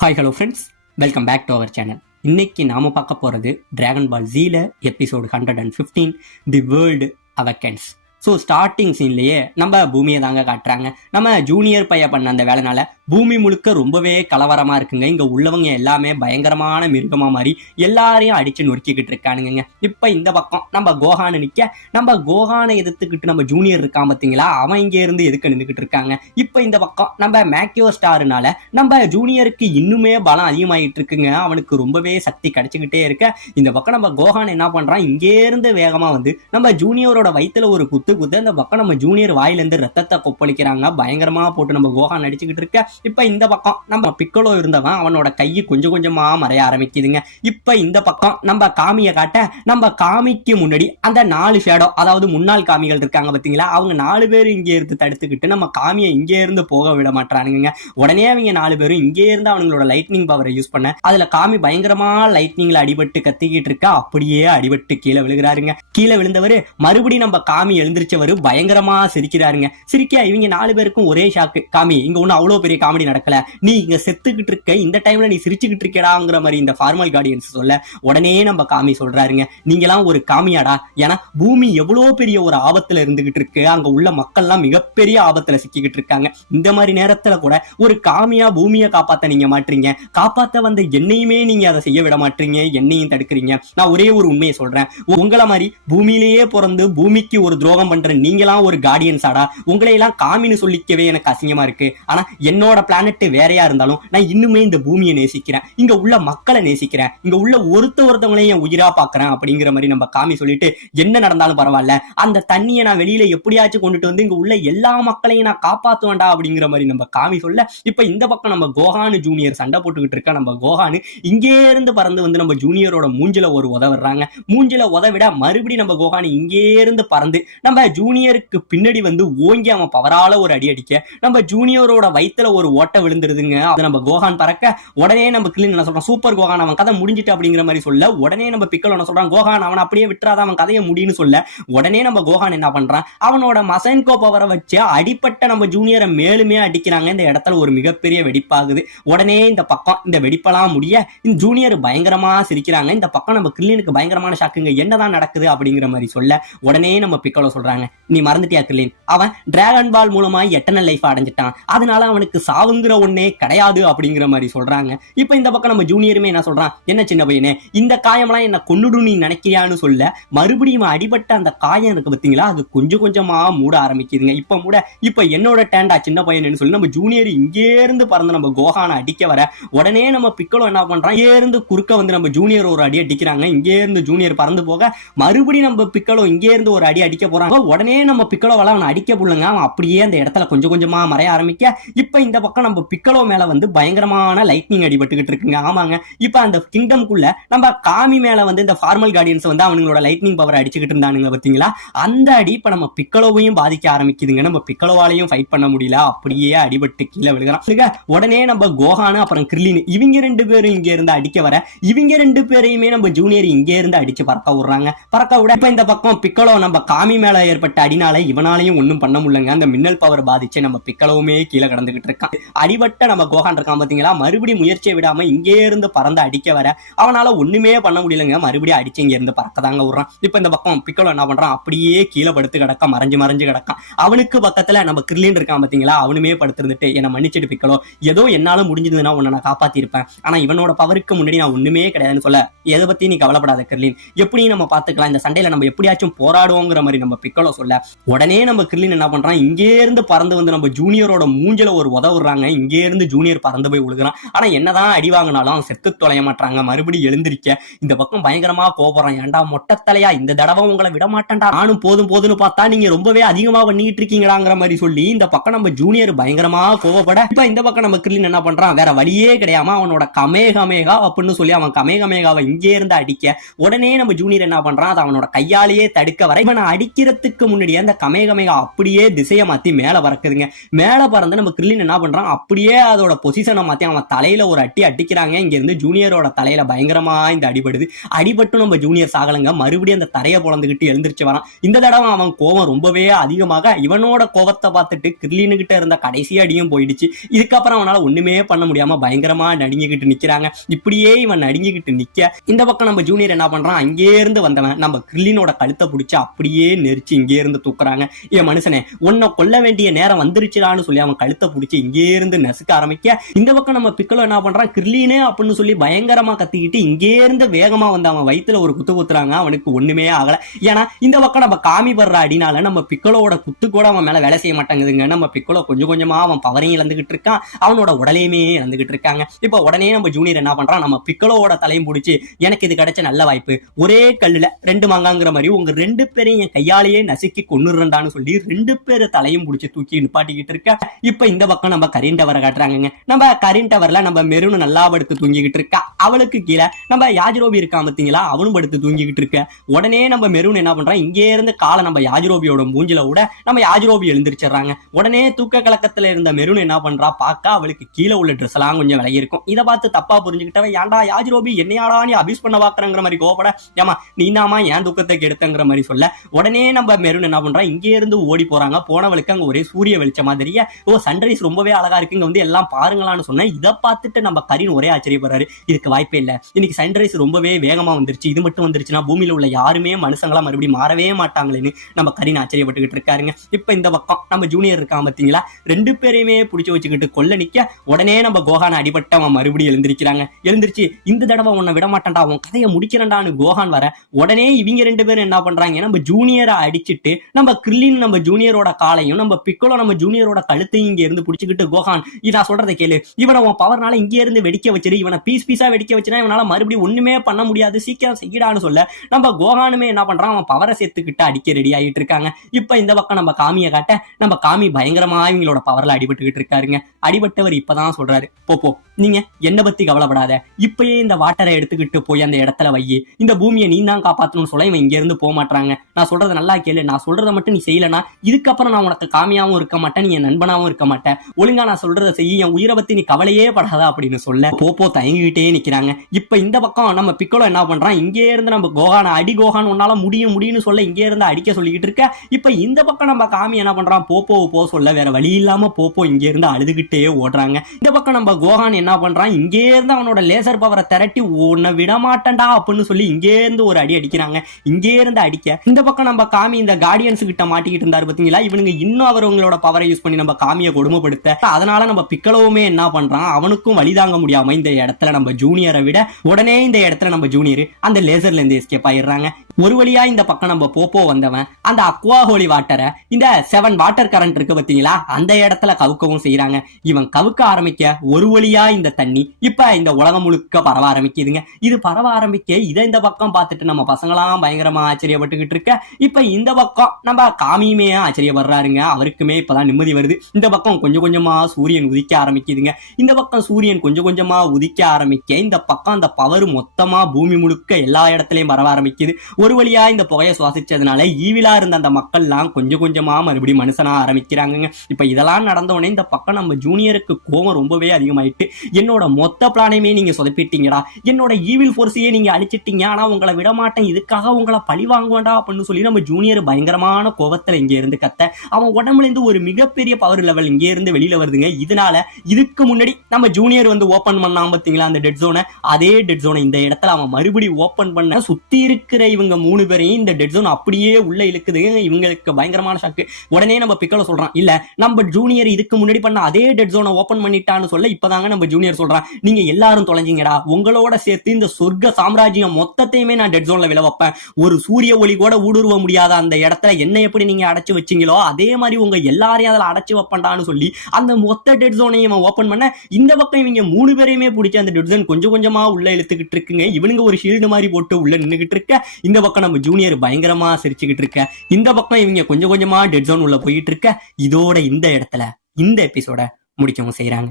Hi hello friends, welcome back to our channel. இன்னைக்கு நாம பார்க்க போறது டிராகன் பால் ஜீல episode 115 the world awakens. So starting சீன்லேயே நம்ம பூமியை தாங்க காட்டுறாங்க. நம்ம ஜூனியர் பைய பண்ண அந்த வேலைனால பூமி முழுக்க ரொம்பவே கலவரமா இருக்குங்க. இங்க உள்ளவங்க எல்லாமே பயங்கரமான மிருகமா மாதிரி எல்லாரையும் அடிச்சு நொறுக்கிக்கிட்டு இருக்கானுங்க. இப்ப இந்த பக்கம் நம்ம கோஹானை நிக்க, நம்ம கோஹானை எதிர்த்துக்கிட்டு நம்ம ஜூனியர் இருக்கான் பார்த்தீங்களா, அவன் இங்க இருந்து எதுக்கு நின்றுக்கிட்டு இருக்காங்க. இப்ப இந்த பக்கம் நம்ம மேக்கியோ ஸ்டார்னால நம்ம ஜூனியருக்கு இன்னுமே பலம் அதிகமாயிட்டு இருக்குங்க. அவனுக்கு ரொம்பவே சக்தி கிடைச்சிக்கிட்டே இருக்க, இந்த பக்கம் நம்ம கோஹான் என்ன பண்றான், இங்கே இருந்து வேகமா வந்து நம்ம ஜூனியரோட வயிற்றுல ஒரு குத்து அந்த பக்கம் நம்ம ஜூனியர் வாயிலிருந்து ரத்தத்தை கொப்பளிக்கிறாங்க. பயங்கரமா போட்டு நம்ம கோஹான் அடிச்சுக்கிட்டு இருக்க. இப்ப இந்த பக்கம் நம்ம பிக்கோலோ இருந்தவன் அவனோட கையை கொஞ்சம் கொஞ்சமா மறைய ஆரம்பிக்குதுங்க. இப்ப இந்த பக்கம் நம்ம காமியை காட்ட, நம்ம காமிக்கு முன்னாடி அந்த 4 ஷேடோ, அதாவது முன்னாள் காமிகள் இருக்காங்க பாத்தீங்களா, அவங்க 4 பேரும் இங்கே இருந்து தடுத்துக்கிட்டு நம்ம காமியை இங்கே இருந்து போக விட மாட்டானுங்க. உடனே அவங்க 4 பேரும் இங்கே இருந்து அவங்களோட லைட்னிங் பவரை யூஸ் பண்ண, அதுல காமி பயங்கரமா லைட்னிங்ல அடிபட்டு கத்திக்கிட்டு இருக்கா. அப்படியே அடிபட்டு கீழே விழுகிறாருங்க. கீழே விழுந்தவரு மறுபடியும் நம்ம காமி எழுந்திரிச்சவரு பயங்கரமா சிரிக்கிறாருங்க. சிரிக்க இவங்க 4 பேருக்கும் ஒரே ஷாக்கு. காமி, இங்க ஒன்னும் அவ்வளவு பெரிய காமெடி நடக்கல, நீ இங்க செத்துக்கிட்டு இருக்க, இந்த டைம்ல நீ சிரிச்சுக்கிட்டு இருக்கடாங்கிற மாதிரி இந்த ஃபார்மல் கார்டியன்ஸ் சொல்ல, உடனே நம்ம காமி சொல்றாருங்க, நீங்களாம் ஒரு காமியாடா, ஏன்னா பூமி எவ்வளவு பெரிய ஒரு ஆபத்துல இருந்துகிட்டு இருக்கு, அங்க உள்ள மக்கள்லாம் மிகப்பெரிய ஆபத்துல சிக்கிக்கிட்டு இருக்காங்க. இந்த மாதிரி நேரத்துல கூட ஒரு காமியா பூமியை காப்பாத்த நீங்க மாட்டீங்க, காப்பாத்த வந்த என்னையுமே நீங்க அதை செய்ய விட மாட்டீங்க, என்னையும் தடுக்கிறீங்க. நான் ஒரே ஒரு உண்மையை சொல்றேன், உங்களை மாதிரி பூமியிலேயே பிறந்து பூமிக்கு ஒரு துரோகம் பண்ற நீங்களாம் ஒரு கார்டியன்ஸாடா, உங்களை எல்லாம் காமின்னு சொல்லிக்கவே எனக்கு அசிங்கமா இருக்கு. ஆனா என்னோட பிளானட் வேறையா இருந்தாலும் நான் இன்னுமே இந்த பூமியை நேசிக்கிறேன், இங்க உள்ள மக்களை நேசிக்கிறேன், இங்க உள்ள ஒருத்தவங்களையும் என் உயிரா பாக்குறேன் அப்படிங்கிற மாதிரி நம்ம காமி சொல்லிட்டு, என்ன நடந்தாலும் பரவாயில்ல, அந்த தண்ணியை நான் வெளியில எப்படியாச்சும் கொண்டுட்டு வந்து இங்க உள்ள எல்லா மக்களையும் நான் காப்பாத்துவேன்டா அப்படிங்கிற மாதிரி நம்ம காமி சொல்ல, இப்ப இந்த பக்கம் நம்ம கோஹானு ஜூனியர் சண்டை போட்டுக்கிட்டு இருக்க. நம்ம கோஹானு இங்கே இருந்து பறந்து வந்து நம்ம ஜூனியரோட மூஞ்சில ஒரு உதவிடுறாங்க. மூஞ்சில உதவிட மறுபடியும் நம்ம கோஹானு இங்கே இருந்து பறந்து நம்ம ஜூனியருக்கு பின்னாடி வந்து ஓங்கி அவன் பவரால ஒரு அடி அடிக்க, நம்ம ஜூனியரோட வயித்துல ஒரு ஓட்ட விழுந்துருதுங்க. அதை நம்ம கோஹான் பறக்க, உடனே நம்ம கிளின் என்ன சொல்றான், சூப்பர் கோஹான், அவன் கதை முடிஞ்சிட்டு அப்படிங்கிற மாதிரி சொல்ல, உடனே நம்ம பிக்கல் என்ன சொல்றான், கோஹான் அவன் அப்படியே விட்டுறாத, அவன் கதையை முடியும்னு சொல்ல, உடனே நம்ம கோஹான் என்ன பண்றான், அவனோட மசன்கோ பவரை வச்சு அடிப்பட்ட நம்ம ஜூனியரை மேலுமே அடிக்கிறாங்க. இந்த இடத்துல ஒரு மிகப்பெரிய வெடிப்பாகுது. உடனே இந்த பக்கம் இந்த வெடிப்பெல்லாம் முடிய இந்த ஜூனியர் பயங்கரமா சிரிக்கிறாங்க. இந்த பக்கம் நம்ம கிளினுக்கு பயங்கரமான ஷாக்குங்க, என்னதான் நடக்குது அப்படிங்கிற மாதிரி சொல்ல, உடனே நம்ம பிக்கலோ சொல்றாங்க, நீ மறந்துட்டியா கிளின், அவன் டிராகன் பால் மூலமா எட்டர்னல் லைஃப் அடைஞ்சிட்டான், அதனால அவனுக்கு சாவுங்கிற ஒன்னே கிடையாது அப்படிங்கிற மாதிரி சொல்றாங்க. இப்ப இந்த பக்கம் நம்ம ஜூனியருமே என்ன சொல்றான், என்ன சின்ன பையனே, இந்த காயம்லாம் என்ன கொன்னுடும் நீ நினைக்கிறியான்னு சொல்ல, மறுபடியும் அடிபட்ட அந்த காயம் இருக்கு பாத்தீங்களா, அது கொஞ்சம் கொஞ்சமா மூட ஆரம்பிக்குதுங்க. இப்ப என்னோட டேண்டா சின்ன பையன்னு சொல்லி நம்ம ஜூனியர் இங்கே இருந்து பறந்து நம்ம கோஹானை அடிக்க வர, உடனே நம்ம பிக்கலோ என்ன பண்றான், இங்கே இருந்து குறுக்க வந்து நம்ம ஜூனியர் ஒரு அடி அடிக்கிறாங்க. இங்கே இருந்து ஜூனியர் பறந்து போக, மறுபடியும் நம்ம பிக்கலோ இங்கே இருந்து ஒரு அடி அடிக்க போறாங்க. உடனே நம்ம பிக்கலோவால அவன் அடிக்க புள்ளுங்க, அவன் அப்படியே அந்த இடத்துல கொஞ்சம் கொஞ்சமா மறைய ஆரம்பிக்க, இப்ப இந்த பக்கம் நம்ம பிக்கலோ மேல வந்து பயங்கரமான லைட்னிங் அடிபட்டுக்கிட்டு இருக்குங்க. ஆமாங்க, இப்ப அந்த கிங்டம்குள்ள நம்ம காமி மேல வந்து இந்த ஃபார்மல் கார்டியன்ஸ் வந்து அவங்களோட லைட்னிங் பவர் அடிச்சுக்கிட்டு இருந்தானுங்க பாத்தீங்களா, அந்த அடி இப்ப நம்ம பிக்கலோவையும் பாதிக்க ஆரம்பிக்குதுங்க. நம்ம பிக்கலோவாலையும் ஃபைட் பண்ண முடியல, அப்படியே அடிபட்டு கீழே விழுகிறான். உடனே நம்ம கோஹானு அப்புறம் கிர்லின் இவங்க 2 பேரும் இங்க இருந்து அடிக்க வர, இவங்க 2 பேரையுமே நம்ம ஜூனியர் இங்கே இருந்து அடிச்சு பறக்க விடுறாங்க. பறக்க விட இப்ப இந்த பக்கம் பிக்கலோ நம்ம காமி மேல ஏற்பட்ட அடினால இவனாலையும் ஒன்னும் பண்ண முடியலங்க. அந்த மின்னல் பவர் பாதிச்சு நம்ம பிக்கலவுமே கீழே கடந்துகிட்டு இருக்கான். அடிபட்ட நம்ம கோஹான் இருக்கான் பாத்தீங்களா, மறுபடியும் முயற்சியை விடாம இங்கே இருந்து பறந்து அடிக்க வர, அவனால ஒண்ணுமே பண்ண முடியலங்க. மறுபடியும் அடிச்சு இங்க இருந்து பறக்கதாங்க விடுறான். இப்ப இந்த பக்கம் பிக்கலோ என்ன பண்றான், அப்படியே கீழே படுத்து கிடக்க, மறைஞ்சு கிடக்கான். அவனுக்கு பக்கத்துல நம்ம கிர்லின் இருக்கான் பாத்தீங்களா, அவனுமே படுத்திருந்துட்டு, என்ன மன்னிச்சிட்டு பிக்கலோ, ஏதோ என்னால முடிஞ்சதுன்னா உன்னை நான் காப்பாத்தி இருப்பேன், ஆனா இவனோட பவருக்கு முன்னாடி நான் ஒண்ணுமே கிடையாதுன்னு சொல்ல, எதை பத்தி நீ கவலைப்படாத கிர்லின், எப்படி நம்ம பாத்துக்கலாம், இந்த சண்டையில நம்ம எப்படியாச்சும் போராடுவோங்கிற மாதிரி நம்ம பிக்கலோ சொல்ல, உடனே நம்ம கிர்லின் என்ன பண்றான், இங்கே இருந்து பறந்து வந்து நம்ம ஜூனியரோட மூஞ்சில ஒரு உதவுறாங்க. இங்கே இருந்து ஜூனியர் பறந்து போய் விழுகிறான். ஆனா என்னதான் அடி வாங்கினாலும் செத்து தொலைய மாட்டாங்க. மறுபடியும் எழுந்திருக்க இந்த பக்கம் பயங்கரமா கோபறான், ஏன்டா மொட்டத்தலையா, இந்த தடவை உங்களை விட மாட்டேன்டா, நானும் போதும்னு பார்த்தா நீங்க ரொம்பவே அதிகமா பண்ணிட்டு இருக்கீங்களாங்கிற மாதிரி சொல்லி இந்த பக்கம் நம்ம ஜூனியர் பயங்கரமா கோவப்பட, இப்ப இந்த பக்கம் நம்ம கிர்லின் என்ன பண்றான், வேற வழியே கிடையாம அவனோட கமேகமேகா அப்படின்னு சொல்லி அவன் கமேகமேகாவை இங்கே இருந்து அடிக்க, உடனே நம்ம ஜூனியர் என்ன பண்றான், அவனோட கையாலேயே தடுக்க வர, இவனை அடிக்கிற நிமிஷத்துக்கு முன்னாடியே அந்த கமேகமேகா அப்படியே திசையை மாத்தி மேல பறக்குதுங்க. மேல பறந்து நம்ம கிரில்லின் என்ன பண்றான், அப்படியே அதோட பொசிஷனை மாத்தி அவன் தலையில ஒரு அட்டி அடிக்கிறாங்க. இங்க இருந்து ஜூனியரோட தலையில பயங்கரமா இந்த அடிபடுது. அடிபட்டு நம்ம ஜூனியர் சாகலங்க, மறுபடியும் அந்த தரையை பொழந்துகிட்டு எழுந்திருச்சு வரான். இந்த தடவை அவன் கோவம் ரொம்பவே அதிகமாக இவனோட கோவத்தை பார்த்துட்டு கிரில்லின் கிட்ட இருந்த கடைசி அடியும் போயிடுச்சு. இதுக்கப்புறம் அவனால ஒண்ணுமே பண்ண முடியாம பயங்கரமா நடுங்கிக்கிட்டு நிக்கிறாங்க. இப்படியே இவன் நடுங்கிக்கிட்டு நிக்க இந்த பக்கம் நம்ம ஜூனியர் என்ன பண்றான், அங்கே இருந்து வந்தவன் நம்ம கிரில்லினோட கழுத்தை பிடிச்சி அப்படியே நெரிச்சு இங்கே இருந்து தூக்குறாங்க. என் மனுஷனே, உன்னை கொல்ல வேண்டிய நேரம் வந்துருச்சுடான்னு சொல்லி அவன் கழுத்தை பிடிச்சி இங்கே இருந்து நசுக்க ஆரம்பிக்க இந்த பக்கம் நம்ம பிக்கலோ என்ன பண்றான், கிரில்லினே அப்படின்னு சொல்லி பயங்கரமா கத்திக்கிட்டு இங்கே இருந்து வேகமா வந்து அவன் வயித்துல ஒரு குத்து குத்துறாங்க. அவனுக்கு ஒண்ணுமே ஆகல. ஏன்னா இந்த பக்கம் நம்ம காமி படுற அடினால நம்ம பிக்கலோட குத்து கூட அவன் மேல வேலை செய்ய மாட்டாங்குதுங்க. நம்ம பிக்கலோ கொஞ்சம் கொஞ்சமா அவன் பவரையும் இழந்துகிட்டு இருக்கான், அவனோட உடலையுமே இழந்துகிட்டு இருக்காங்க. இப்ப உடனே நம்ம ஜூனியர் என்ன பண்றான், நம்ம பிக்கலோட தலையும் பிடிச்சி எனக்கு இது கிடைச்ச நல்ல வாய்ப்பு, ஒரே கல்லுல ரெண்டு மாங்காங்கிற மாதிரி உங்க ரெண்டு பேரையும் என் கையாலேயே நசுக்கி கொன்னுறண்டான்னு சொல்லி ரெண்டு பேரு தலையும் பிடிச்சி தூக்கி நிப்பாட்டிக்கிட்டு இருக்க. இப்ப இந்த பக்கம் நம்ம கரீன் டவரை காட்டுறாங்க. நம்ம கரீன் டவர்ல நம்ம மெருனு நல்லா படுத்து தூங்கிக்கிட்டு இருக்கா. அவளுக்கு கீழே நம்ம யாஜிரோபி இருக்கான் பாத்தீங்களா, அவனும் படுத்து தூங்கிக்கிட்டு இருக்க. உடனே நம்ம மெருன் என்ன பண்றான், இங்கே இருந்து காலை நம்ம யாஜிரோபியோட மூஞ்சில விட நம்ம யாஜிரோபி எழுந்திருச்சிடறாங்க. உடனே தூக்க கலக்கத்துல இருந்த மெருன் என்ன பண்றா, பார்க்க அவளுக்கு கீழே உள்ள ட்ரெஸ் எல்லாம் கொஞ்சம் விலகி இருக்கும். இதை பார்த்து தப்பா புரிஞ்சுக்கிட்டவன், ஏன்டா யாஜிரோபி என்னையாடா நீ அபியூஸ் பண்ண பாக்குறங்கிற மாதிரி கோபப்பட, ஏமா நீனாமா ஏன் துக்கத்தை கெடுத்தங்கிற மாதிரி சொல்ல, உடனே நம்ம மெருன் என்ன பண்றா, இங்கே இருந்து ஓடி போறாங்க. போனவளுக்கு அங்க ஒரே சூரிய வெளிச்ச மாதிரியே, ஓ சன்ரைஸ் ரொம்பவே அழகா இருக்குங்க, வந்து எல்லாம் பாருங்களான்னு சொன்னேன். இதை பார்த்துட்டு நம்ம கரீன் ஒரே ஆச்சரியப்படுறாரு, இதுக்கு வாய்ப்பே இல்ல, இன்னைக்கு சன்ரைஸ் ரொம்பவே வேகமா வந்துருச்சு, இது மட்டும் வந்துருச்சுன்னா பூமியில உள்ள யாருமே மனுஷங்களா மறுபடியும் மாறவே மாட்டாங்களேன்னு நம்ம கரீன் ஆச்சரியப்பட்டுக்கிட்டு இருக்காருங்க. இப்ப இந்த பக்கம் நம்ம ஜூனியர் இருக்கான் பாத்தீங்களா, ரெண்டு பேரையுமே பிடிச்சி வச்சுக்கிட்டு கொல்ல நிக்க, உடனே நம்ம கோகான் அடிபட்டு அவன் மறுபடியும் எழுந்திருக்கிறாங்க. எழுந்திருச்சு இந்த தடவை உன்னை விட மாட்டான்டா, அவன் கதையை முடிக்கிறண்டான்னு கோகான் வர, உடனே இவங்க ரெண்டு பேரும் என்ன பண்றாங்க, நம்ம ஜூனியரை அடிச்சுட்டு நம்ம கிரில்லின் நம்ம ஜூனியரோட காலையும் நம்ம பிக்கலோ நம்ம ஜூனியரோட கழுத்தையும் இங்க இருந்து பிடிச்சிக்கிட்டு, கோகான் இதா சொல்றதை கேளு, இவனை உன் பவர்னால இங்கே இருந்து வெடிக்க வச்சிரு, இவனை பீஸ் பீஸா வெடிக்க வச்சுனா இவனால மறுபடியும் ஒண்ணுமே பண்ண முடியாது, சீக்கிரம் செய்யடான்னு சொல்ல நம்ம கோகானுமே என்ன பண்றான், அவன் பவரை சேர்த்துக்கிட்டு அடிக்க ரெடி ஆகிட்டு இருக்காங்க. இப்ப இந்த பக்கம் நம்ம காமியை காட்ட, நம்ம காமி பயங்கரமா இவங்களோட பவர்ல அடிபட்டுக்கிட்டு இருக்காருங்க. அடிபட்டவர் இப்பதான் சொல்றாரு, போ நீங்க என்ன பத்தி கவலைப்படாத, இப்பயே இந்த வாட்டரை எடுத்துக்கிட்டு போய் அந்த இடத்துல வையி, இந்த பூமியை நீ தான் காப்பாற்றணும்னு சொல்ல இவன் இங்க இருந்து போக மாட்டாங்க. நான் சொல்றதை நல்லா கேளு, நான் சொல்றதை மட்டும் நீ செய்யலனா இதுக்கப்புறம் நான் உனக்கு காமியாவும் இருக்க மாட்டேன், நீ என் நண்பனாவும் இருக்க மாட்டேன், ஒழுங்கா நான் சொல்றதை செய்ய, என் உயிரை பத்தி நீ கவலையே படாதா அப்படின்னு சொல்ல போ தயங்கிக்கிட்டே நிக்கிறாங்க. இப்ப இந்த பக்கம் நம்ம பிக்கலோ என்ன பண்றான், இங்கே இருந்து நம்ம கோகான அடி, கோகான் உன்னால முடியும்னு சொல்ல இங்கே இருந்து அடிக்க சொல்லிக்கிட்டு இருக்க. இப்ப இந்த பக்கம் நம்ம காமி என்ன பண்றான், போ சொல்ல வேற வழி இல்லாம போ இங்க இருந்து அழுதுகிட்டே ஓடுறாங்க. இந்த பக்கம் நம்ம கோகான் என்ன பண்றான், இங்கே இருந்து அவனோட லேசர் பவரை திரட்டி உன்னை விடமாட்டேன்டா அப்படின்னு சொல்லி இங்கே இருந்து ஒரு அடி அடிக்கிறாங்க. இங்கே இருந்து அடிக்க இந்த பக்கம் நம்ம காமி இந்த கார்டியன்ஸ் கிட்ட மாட்டிக்கிட்டு இருந்தாரு பாத்தீங்களா, இவனுங்க இன்னும் அவங்களோட பவரை யூஸ் பண்ணி நம்ம காமியை கொடுமைப்படுத்த, அதனால நம்ம பிக்கலோவுமே என்ன பண்றான், அவனுக்கும் வழி தாங்க முடியாம இந்த இடத்துல நம்ம ஜூனியரை விட உடனே இந்த இடத்துல நம்ம ஜூனியர் அந்த லேசர்ல இருந்து எஸ்கேப் ஆயிடுறாங்க. ஒரு வழியா இந்த பக்கம் நம்ம போப்போ வந்தவன் அந்த அக்வா ஹோலி வாட்டரை இந்த 7 வாட்டர் கரண்ட் இருக்கு பாத்தீங்களா, அந்த இடத்துல கவுக்கவும் செய்யறாங்க. இவன் கவுக்க ஆரம்பிக்க ஒரு வழியா இந்த தண்ணி இப்ப இந்த உலகம் முழுக்க பரவ ஆரம்பிக்குதுங்க. இது பரவ ஆரம்பிக்க இதை இந்த பக்கம் பார்த்துட்டு நம்ம பசங்களாம் பயங்கரமா ஆச்சரியப்பட்டுக்கிட்டு இருக்க. இப்ப இந்த பக்கம் நம்ம காமியுமே ஆச்சரியப்படுறாருங்க, அவருக்குமே இப்பதான் நிம்மதி வருது. இந்த பக்கம் கொஞ்சம் கொஞ்சமா சூரியன் உதிக்க ஆரம்பிக்குதுங்க. இந்த பக்கம் சூரியன் கொஞ்சம் கொஞ்சமா உதிக்க ஆரம்பிக்க இந்த பக்கம் அந்த பவர் மொத்தமா பூமி முழுக்க எல்லா இடத்துலயும் பரவ ஆரம்பிக்குது. ஒரு வழியா இந்த புகையை சுவாசிச்சதுனால ஈவிலா இருந்த அந்த மக்கள்லாம் கொஞ்சம் கொஞ்சமா மறுபடியும் மனுஷனா ஆரம்பிக்கிறாங்க. இப்ப இதெல்லாம் நடந்த உடனே இந்த பக்கம் நம்ம ஜூனியருக்கு கோபம் ரொம்பவே அதிகமாயிட்டு, என்னோட மொத்த பிளானையுமே நீங்க சொதப்பிட்டீங்கடா, என்னோட ஈவில் ஃபோர்ஸையே நீங்க அழிச்சிட்டீங்க, ஆனா உங்களை விட மாட்டேன், இதுக்காக உங்களை பழி வாங்குவேண்டா அப்படின்னு சொல்லி நம்ம ஜூனியர் பயங்கரமான கோபத்துல இங்க இருந்து கத்த, அவன் உடம்புல இருந்து ஒரு மிகப்பெரிய பவர் லெவல் இங்க இருந்து வெளியில வருதுங்க. இதனால இதுக்கு முன்னாடி நம்ம ஜூனியர் வந்து ஓபன் பண்ணாம பாத்தீங்களா அந்த டெட் ஜோனை, அதே டெட் ஜோனை இந்த இடத்துல அவன் மறுபடியும் ஓபன் பண்ண, சுத்தி இருக்கிற இவங்க 3 பேரையும் இந்த டெட் ஜோன் அப்படியே உள்ள இழுக்குது. இவங்களுக்கு பயங்கரமான ஷாக்கு. உடனே நம்ம பிக்கலோ சொல்றான், இல்ல நம்ம ஜூனியர் இதுக்கு முன்னாடி பண்ண அதே டெட் ஜோனை ஓபன் பண்ணிட்டான்னு சொல்ல, இப்பதாங்க நம்ம ஜூனியர் சொல்றான், நீங்க எல்லாரும் தொலைஞ்சிங்கடா, உங்களோட சேர்த்து இந்த சொர்க்க சாம்ராஜ்யம் மொத்தத்தையுமே நான் டெட் ஜோன்ல விழ வைப்பேன், ஒரு சூரிய ஒளி கூட ஊடுருவ முடியாத அந்த இடத்துல என்ன எப்படி நீங்க அடைச்சு வச்சீங்களோ அதே மாதிரி உங்க எல்லாரையும் அதில் அடைச்சு வைப்பண்டான்னு சொல்லி அந்த மொத்த டெட் ஜோனையும் ஓபன் பண்ண, இந்த பக்கம் இவங்க 3 பேரையுமே பிடிச்சி அந்த டெட் ஜோன் கொஞ்சம் கொஞ்சமா உள்ள இழுத்துக்கிட்டு இருக்குங்க. இவனுங்க ஒரு ஷீல்டு மாதிரி போட்டு உள்ள நின்னுகிட்டு இருக்க, இந்த பக்கம் நம்ம ஜூனியர் பயங்கரமா சிரிச்சுக்கிட்டு இருக்க, இந்த பக்கம் இவங்க கொஞ்சம் கொஞ்சமா டெட் ஜோன் உள்ள போயிட்டு இருக்க. இதோட இந்த இடத்துல இந்த எபிசோட முடிக்கவும் செய்யறாங்க.